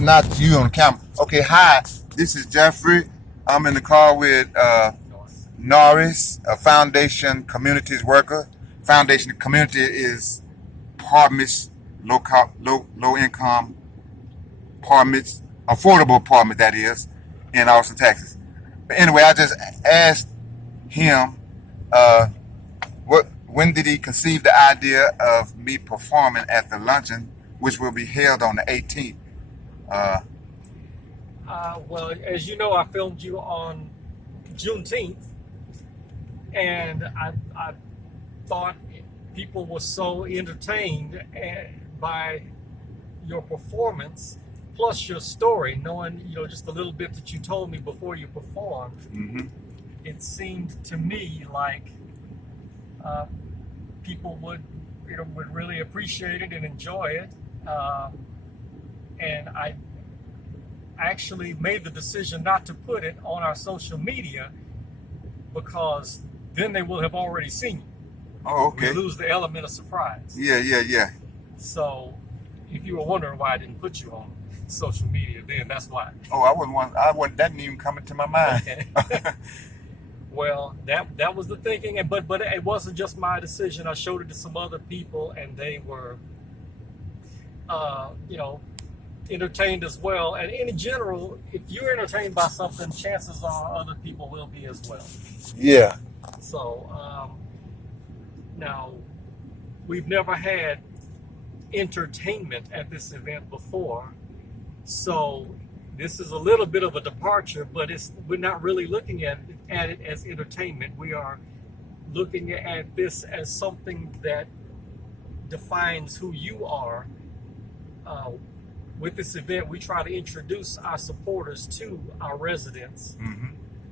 not you on camera. Okay, hi. This is Jeffrey. I'm in the car with Norris, a foundation communities worker. Foundation community is apartments, low income apartments, affordable apartment that is, in Austin, Texas. But anyway, I just asked him, when did he conceive the idea of me performing at the luncheon, which will be held on the 18th? Well, as you know, I filmed you on Juneteenth, and I thought people were so entertained by your performance, plus your story, knowing just a little bit that you told me before you performed. Mm-hmm. It seemed to me like people would really appreciate it and enjoy it, and I actually made the decision not to put it on our social media because then they will have already seen you. Oh, okay. We lose the element of surprise. Yeah. So if you were wondering why I didn't put you on social media, then that's why. Oh, that didn't even come into my mind. Okay. Well, that was the thinking, but it wasn't just my decision. I showed it to some other people, and they were, entertained as well. And in general, if you're entertained by something, chances are other people will be as well. Yeah. So now, we've never had entertainment at this event before, so this is a little bit of a departure, but we're not really looking at it as entertainment. We are looking at this as something that defines who you are. With this event, we try to introduce our supporters to our residents, Mm-hmm.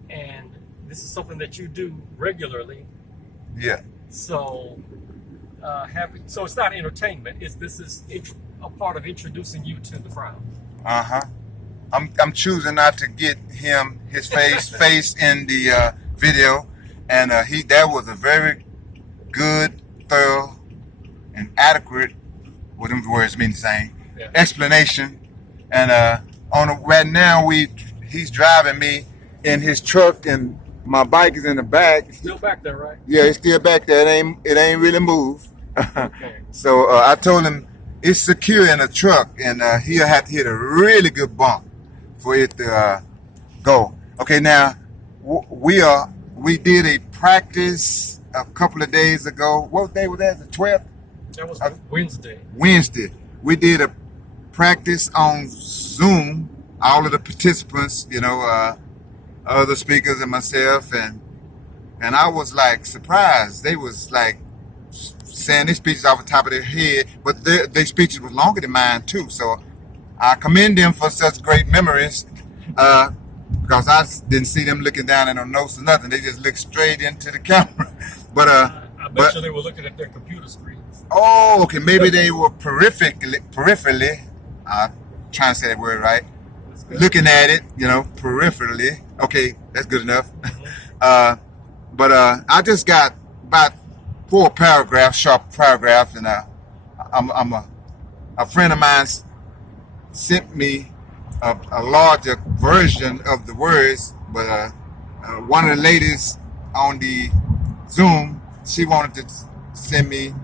and this is something that you do regularly. Yeah. So, so it's not entertainment. This is a part of introducing you to the crowd. Uh-huh. I'm choosing not to get his face in the video, and that was a very good, thorough, and adequate, what them words mean the same, explanation. And right now he's driving me in his truck, and my bike is in the back. Still back there, right? Yeah, it's still back there. It ain't really moved. Okay. So I told him it's secure in the truck, and he'll have to hit a really good bump for it to go. Okay, now we did a practice a couple of days ago. What day was that? The 12th? That was Wednesday. Wednesday. We did a practice on Zoom. All of the participants, other speakers and myself, and I was like surprised. They was like saying their speeches off the top of their head, but their speeches were longer than mine too. So I commend them for such great memories, because I didn't see them looking down at no notes or nothing. They just looked straight into the camera. But I bet you they were looking at their computer screens. Oh, okay. Maybe they were peripherally. Trying to say that word right. Looking at it, peripherally. Okay, that's good enough. Mm-hmm. But I just got about 4 paragraphs, short paragraphs, and a friend of mine sent me a larger version of the words. But one of the ladies on the Zoom, she wanted to send me,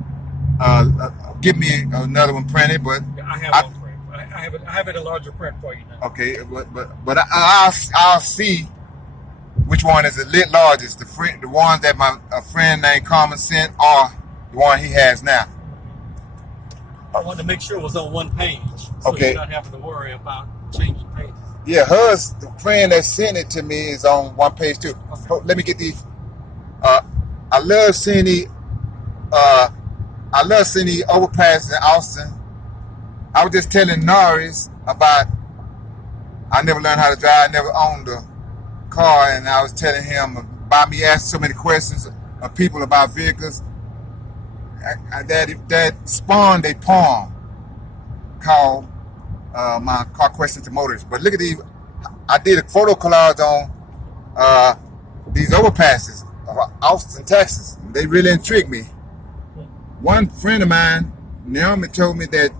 give me another one printed, but I have one print. I have it a larger print for you now. Okay, but I'll see which one is a lit largest, the ones that a friend named Carmen sent, or the one he has now. I wanted to make sure it was on one page, so Okay. you're not having to worry about changing pages. Yeah, the friend that sent it to me is on one page too. Okay. Let me get these. I love seeing the overpass in Austin. I was just telling Norris about I never learned how to drive, I never owned a car, and I was telling him about me asking so many questions of people about vehicles. That spawned a poem called My Car Questions to Motors. But look at these. I did a photo collage on these overpasses of Austin, Texas. They really intrigued me. One friend of mine, Naomi, told me that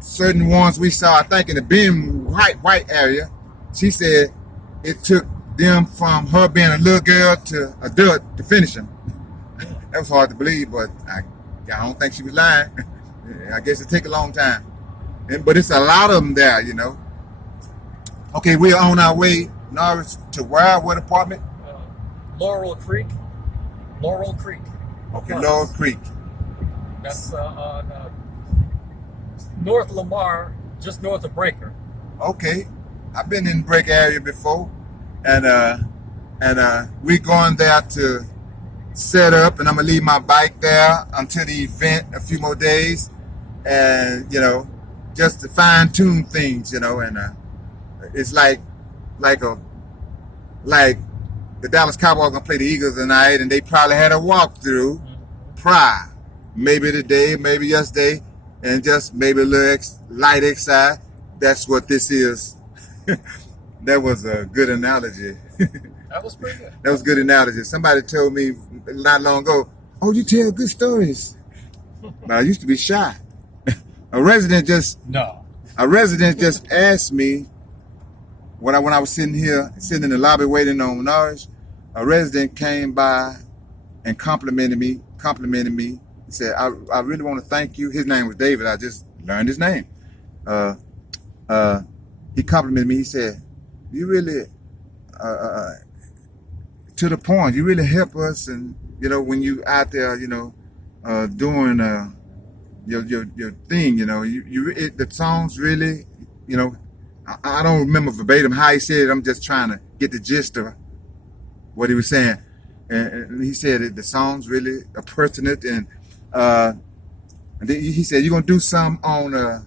certain ones we saw, I think in the Ben white area, she said it took them from her being a little girl to adult to finish them. That was hard to believe, but I don't think she was lying. I guess it take a long time. But it's a lot of them there, you know. Okay, we're on our way, Norris, to where? What apartment? Laurel Creek. Laurel Creek. Okay, Laurel Creek. That's on North Lamar, just north of Breaker. Okay, I've been in Breaker area before, and we're going there to set up, and I'm gonna leave my bike there until the event, a few more days, and you know, just to fine tune things, you know, and it's like the Dallas Cowboys gonna play the Eagles tonight, and they probably had a walkthrough prior, maybe today, maybe yesterday, and just maybe a little light exercise. That's what this is. That was a good analogy. That was pretty good. That was a good analogy. Somebody told me not long ago, "Oh, you tell good stories." But I used to be shy. A resident just asked me when I was sitting in the lobby waiting on Norris. A resident came by and complimented me. He said, I really want to thank you. His name was David. I just learned his name. He complimented me. He said, you really, to the point, you really help us. And, you know, when you out there, you know, doing your thing, you know, the songs really, you know, I don't remember verbatim how he said it. I'm just trying to get the gist of what he was saying. And he said that the songs really are pertinent. And then he said, you're going to do some on a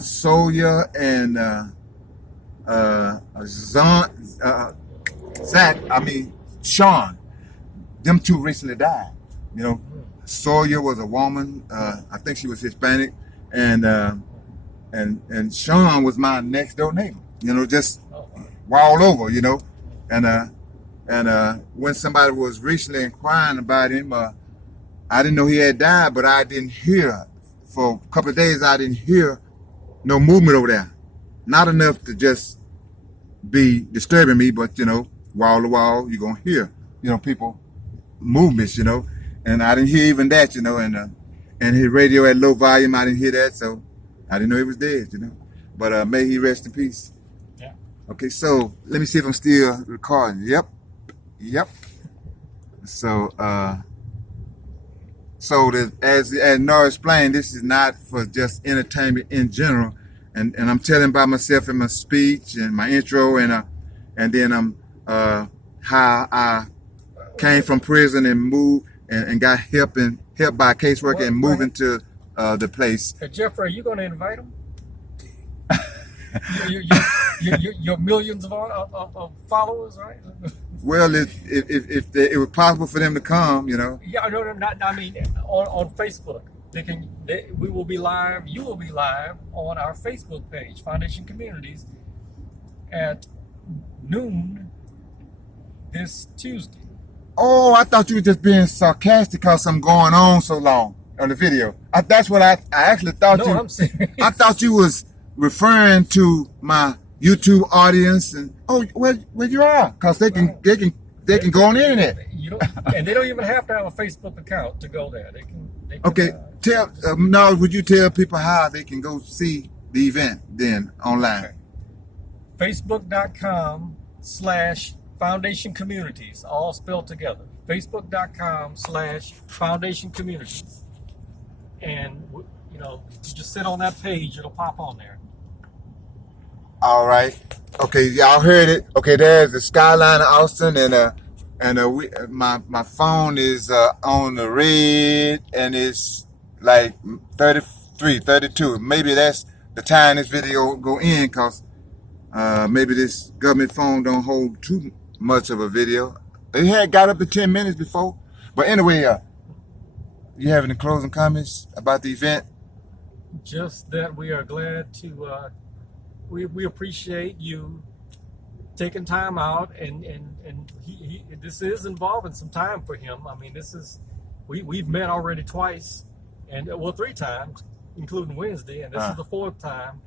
Sawyer and Sean. Them two recently died. You know, Sawyer was a woman. I think she was Hispanic. And Sean was my next door neighbor. You know, just all over, you know. And when somebody was recently inquiring about him, I didn't know he had died, but I didn't hear, for a couple of days, I didn't hear no movement over there. Not enough to just be disturbing me, but, you know, wall to wall, you're going to hear, you know, people, movements, you know. And I didn't hear even that, you know, and his radio at low volume, I didn't hear that, so I didn't know he was dead, you know. But may he rest in peace. Yeah. Okay, so let me see if I'm still recording. Yep. So, as Norris explained, this is not for just entertainment in general, and I'm telling by myself in my speech and my intro, and then how I came from prison and moved and got helped by a caseworker and moving to the place. Jeffrey, are you going to invite him? your millions of followers, right? Well, if it was possible for them to come, you know. Yeah, no, not. I mean, on Facebook, we will be live. You will be live on our Facebook page, Foundation Communities, at noon this Tuesday. Oh, I thought you were just being sarcastic because I'm going on so long on the video. That's what I actually thought. No, I'm serious. I thought you was referring to my YouTube audience, and well you are, because they can go on the internet. And they don't even have to have a Facebook account to go there. They can okay, now would you tell people how they can go see the event then online? Okay. Facebook.com/Foundation Communities, all spelled together. Facebook.com/Foundation Communities, and you know, you just sit on that page, it'll pop on there. All right. Okay, y'all heard it. Okay, there's the skyline of Austin, and my phone is on the red, and it's like 33, 32. Maybe that's the time this video go in, cause maybe this government phone don't hold too much of a video. It had got up to 10 minutes before, but anyway, you have any closing comments about the event? Just that we are glad to. We appreciate you taking time out, and he this is involving some time for him. I mean, we've met already twice, and 3 times, including Wednesday, and this Uh. is the fourth time.